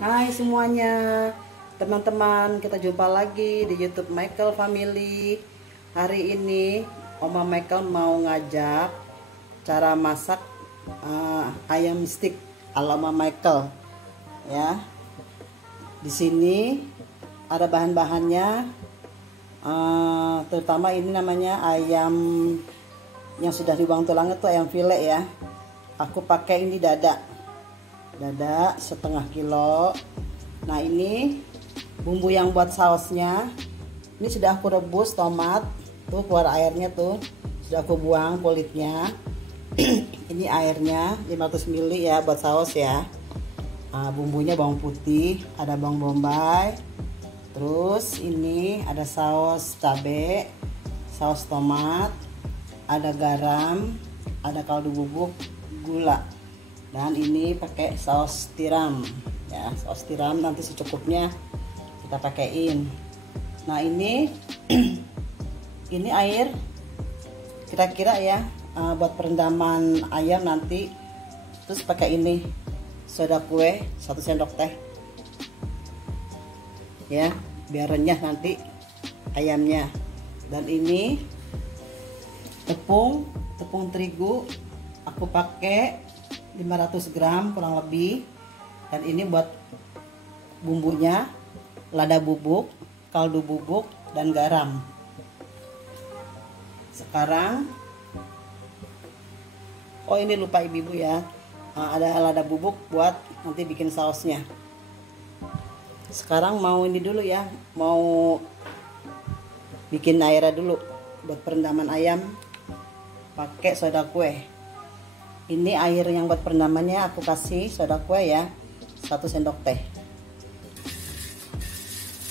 Hai semuanya, teman-teman, kita jumpa lagi di YouTube Michael Family. Hari ini Oma Michael mau ngajak cara masak ayam stick ala Oma Michael. Ya, di sini ada bahan-bahannya, terutama ini namanya ayam yang sudah dibuang tulangnya, tuh ayam file ya. Aku pakai ini dada setengah kilo. Nah, ini bumbu yang buat sausnya. Ini sudah aku rebus tomat, tuh keluar airnya, tuh sudah aku buang kulitnya. Ini airnya 500 ml ya buat saus ya. Bumbunya bawang putih, ada bawang bombay, terus ini ada saus cabai, saus tomat, ada garam, ada kaldu bubuk, gula. Dan ini pakai saus tiram ya, saus tiram nanti secukupnya kita pakaiin. Nah, ini ini air kira-kira ya, buat perendaman ayam nanti. Terus pakai ini soda kue 1 sendok teh ya, biar renyah nanti ayamnya. Dan ini tepung terigu aku pakai 500 gram kurang lebih. Dan ini buat bumbunya lada bubuk, kaldu bubuk, dan garam. Sekarang ini lupa ibu-ibu ya, ada lada bubuk buat nanti bikin sausnya. Sekarang mau ini dulu ya, mau bikin airnya dulu buat perendaman ayam pakai soda kue. Ini air yang buat perendamannya aku kasih soda kue ya, 1 sendok teh.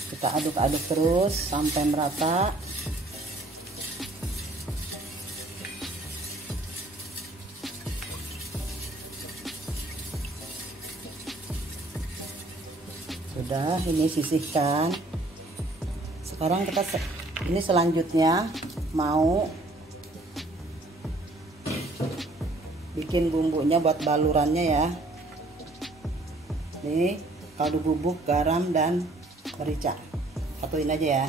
Kita aduk-aduk terus sampai merata. Sudah, ini sisihkan. Sekarang kita ini selanjutnya mau bikin bumbunya buat balurannya ya. Ini kaldu bubuk, garam, dan merica. Satuin aja ya.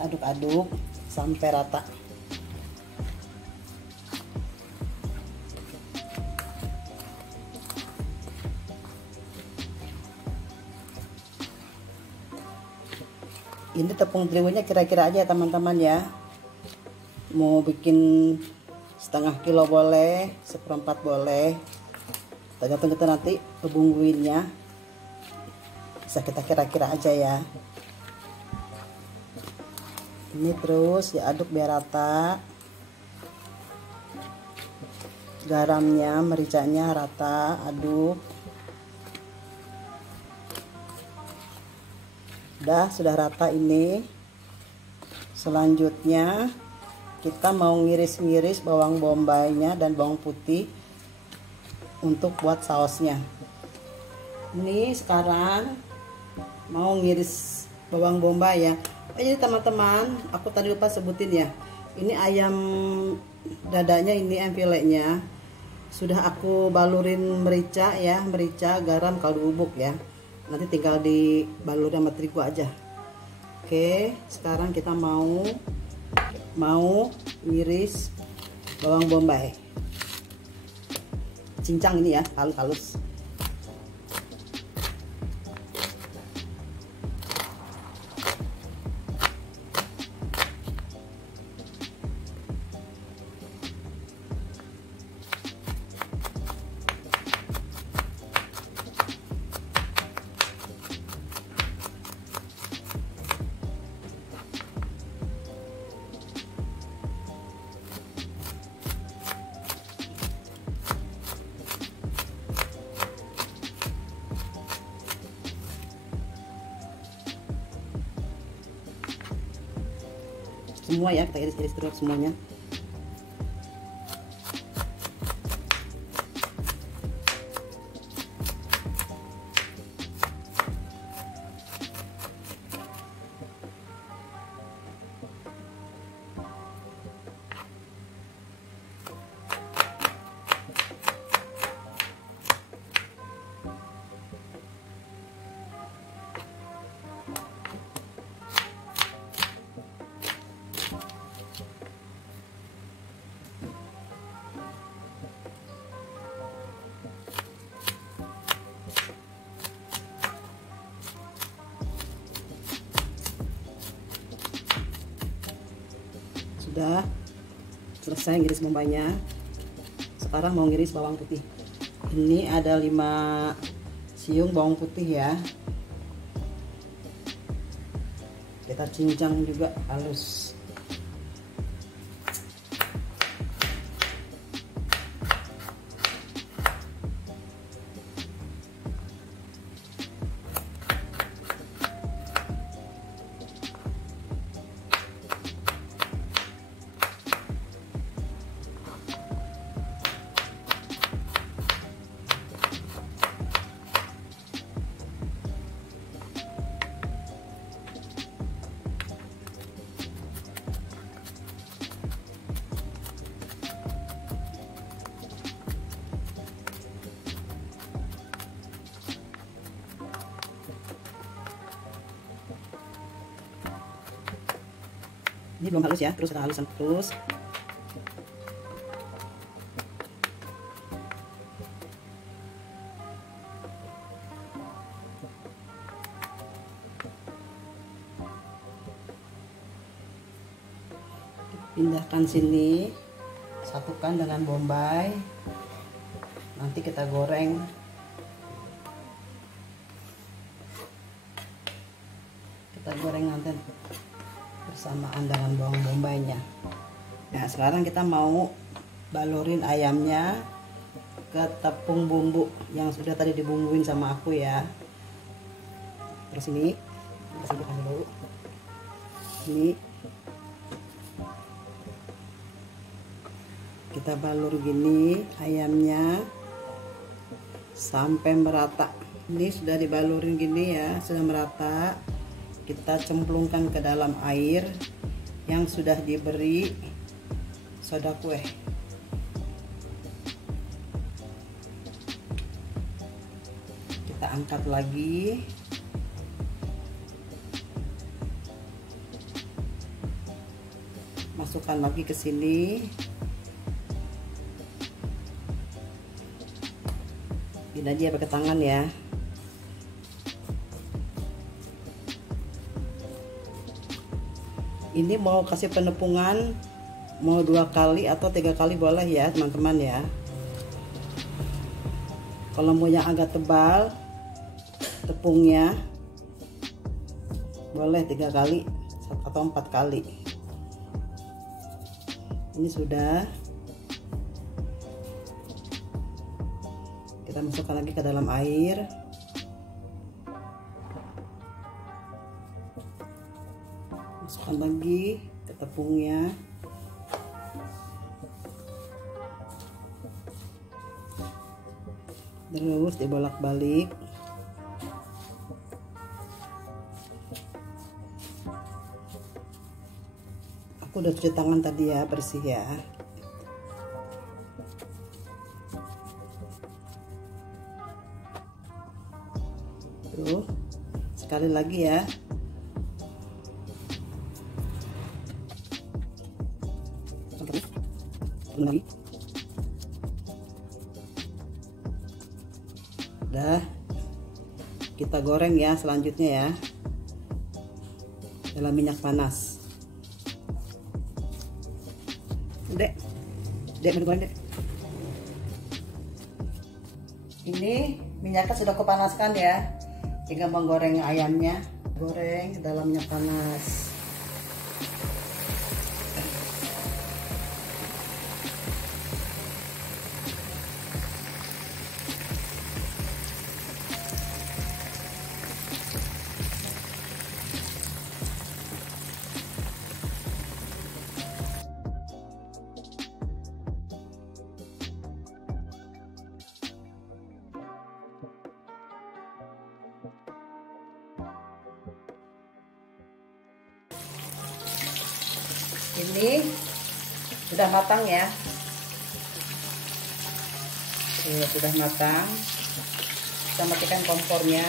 Aduk-aduk sampai rata. Ini tepung terigunya kira-kira aja teman-teman ya. Mau bikin setengah kilo boleh, 1/4 boleh, tergantung kita nanti bumbuinnya. Bisa kita kira-kira aja ya. Ini terus diaduk biar rata. Garamnya, mericanya rata, aduk. Sudah rata ini. Selanjutnya kita mau ngiris-ngiris bawang bombaynya dan bawang putih untuk buat sausnya. Ini sekarang mau ngiris bawang bombay ya. Jadi teman-teman, aku tadi lupa sebutin ya. Ini ayam dadanya, ini ayam filenya. Sudah aku balurin merica ya, merica, garam, kaldu bubuk ya. Nanti tinggal dibalur sama terigu aja. Oke, sekarang kita mau ngiris bawang bombay. Cincang ini ya, halus-halus. Semua ya, kita iris-iris terus semuanya. selesai ngiris bombanya. Sekarang mau ngiris bawang putih. Ini ada 5 siung bawang putih ya. Kita cincang juga halus. Ini belum halus ya, terus kita halusan terus. Pindahkan sini, satukan dengan bombay. Nanti kita goreng. Kita goreng nanti bersamaan dengan bawang bombaynya. Nah, sekarang kita mau balurin ayamnya ke tepung bumbu yang sudah tadi dibumbuin sama aku ya. Terus ini kita sambungkan dulu. Ini kita balur gini ayamnya sampai merata. Ini sudah dibalurin gini ya, sudah merata. Kita cemplungkan ke dalam air yang sudah diberi soda kue. Kita angkat lagi. Masukkan lagi ke sini. Ini aja pakai tangan ya. Ini mau kasih penepungan, mau 2 kali atau 3 kali boleh ya teman-teman ya. Kalau mau yang agak tebal tepungnya boleh 3 kali atau 4 kali. Ini sudah. Kita masukkan lagi ke dalam air. Masukkan lagi ke tepungnya. Terus dibolak-balik. Aku udah cuci tangan tadi ya, bersih ya. Tuh, sekali lagi ya. Lagi. Udah, kita goreng ya selanjutnya ya dalam minyak panas. Dek goreng dek. Ini minyaknya sudah kupanaskan ya, tinggal menggoreng ayamnya. Goreng dalam minyak panas. Ini sudah matang ya. Sudah matang. Kita matikan kompornya.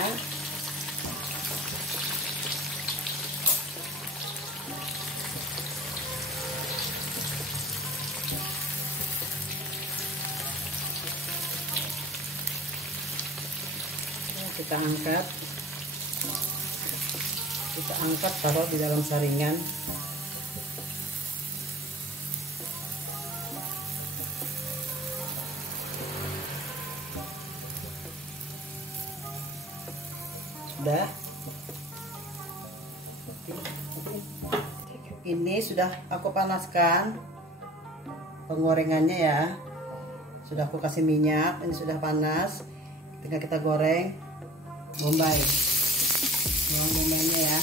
Kita angkat taruh di dalam saringan. Udah. Ini sudah aku panaskan penggorengannya ya. Sudah aku kasih minyak, ini sudah panas. Tinggal kita goreng bombay. Bawang bombaynya ya.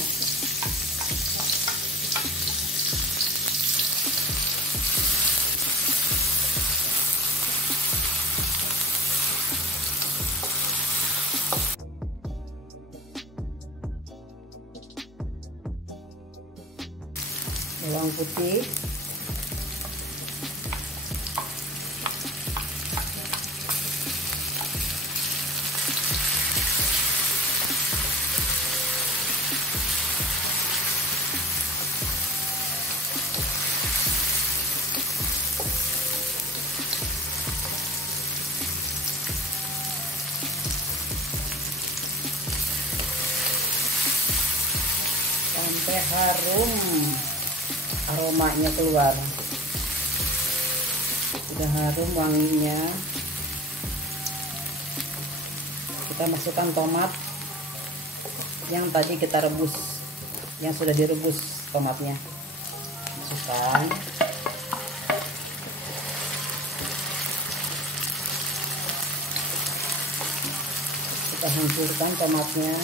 Bawang putih, sampai harum, aromanya keluar, sudah harum wanginya. Kita masukkan tomat yang tadi kita rebus, yang sudah direbus tomatnya, masukkan. Kita hancurkan tomatnya.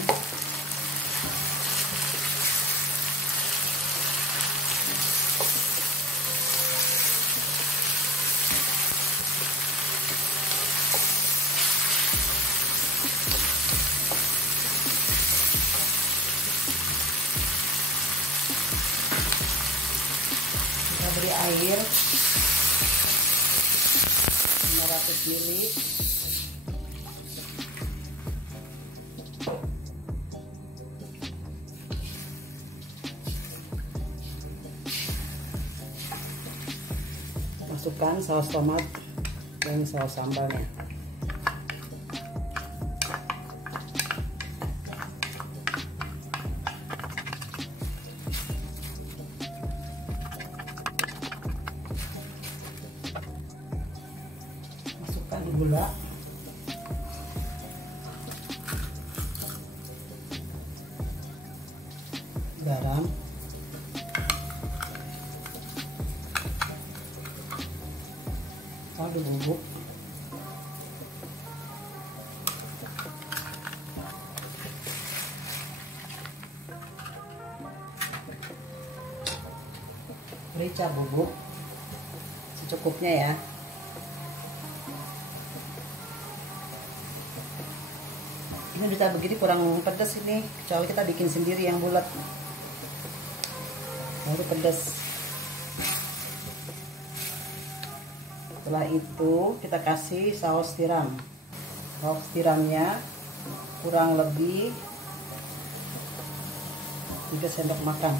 Kita beri air 500 ml. Masukkan saus tomat dan saus sambalnya. Masukkan gula, garam, kaldu bubuk, merica bubuk secukupnya ya. Ini bisa begini kurang pedas ini, kecuali kita bikin sendiri yang bulat, baru pedas. Setelah itu kita kasih saus tiram. Saus tiramnya kurang lebih 3 sendok makan.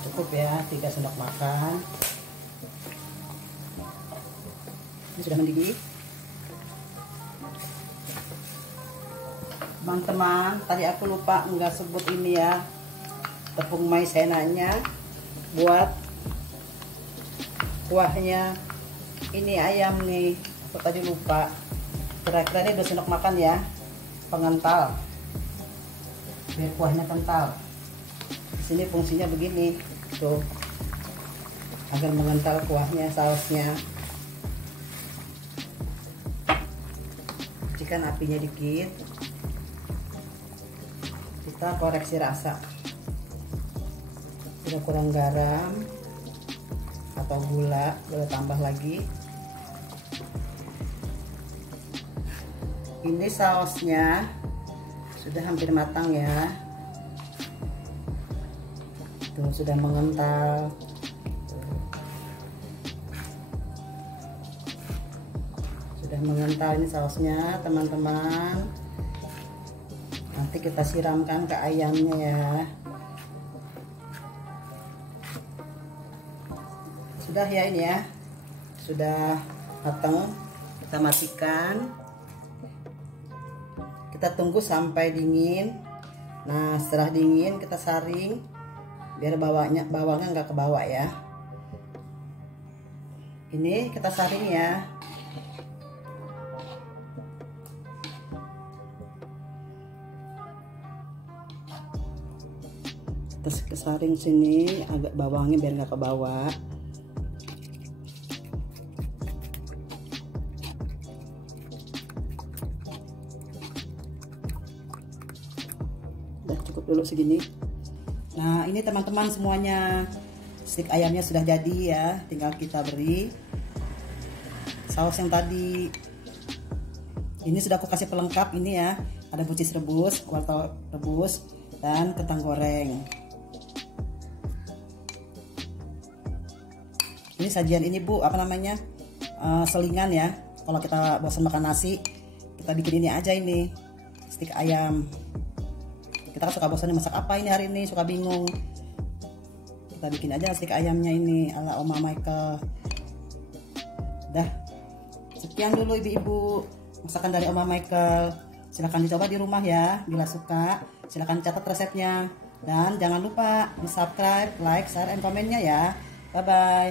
Cukup ya, 3 sendok makan. Ini sudah mendidih. Teman-teman, tadi aku lupa nggak sebut ini ya, tepung maizenanya buat kuahnya. Ini ayam nih, aku tadi lupa. Kira-kira ini 2 sendok makan ya, pengental biar kuahnya kental. Di sini fungsinya begini tuh, agar mengental kuahnya, sausnya. Kecilkan apinya dikit, kita koreksi rasa. Jika kurang garam atau gula, boleh tambah lagi. Ini sausnya sudah hampir matang ya. Tuh, sudah mengental. Sudah mengental ini sausnya, teman-teman. Nanti kita siramkan ke ayamnya ya. Sudah ya ini ya, sudah matang. Kita matikan. Kita tunggu sampai dingin. Nah, setelah dingin kita saring biar bawangnya nggak ke bawah ya. Ini kita saring ya. Terus kesaring sini agak bawangnya biar nggak ke bawah. Udah cukup dulu segini. Nah ini teman-teman semuanya, stik ayamnya sudah jadi ya, tinggal kita beri saus yang tadi. Ini sudah aku kasih pelengkap ini ya, ada buncis rebus, wortel rebus, dan kentang goreng. Ini sajian ini Bu, apa namanya, selingan ya. Kalau kita bosan makan nasi, kita bikin ini aja, ini stik ayam. Kita suka bosan masak apa ini hari ini, suka bingung, kita bikin aja stik ayamnya ini ala Oma Michael. Dah, sekian dulu ibu-ibu masakan dari Oma Michael. Silahkan dicoba di rumah ya, bila suka silahkan catat resepnya, dan jangan lupa di subscribe, like, share, and komennya ya. Bye bye.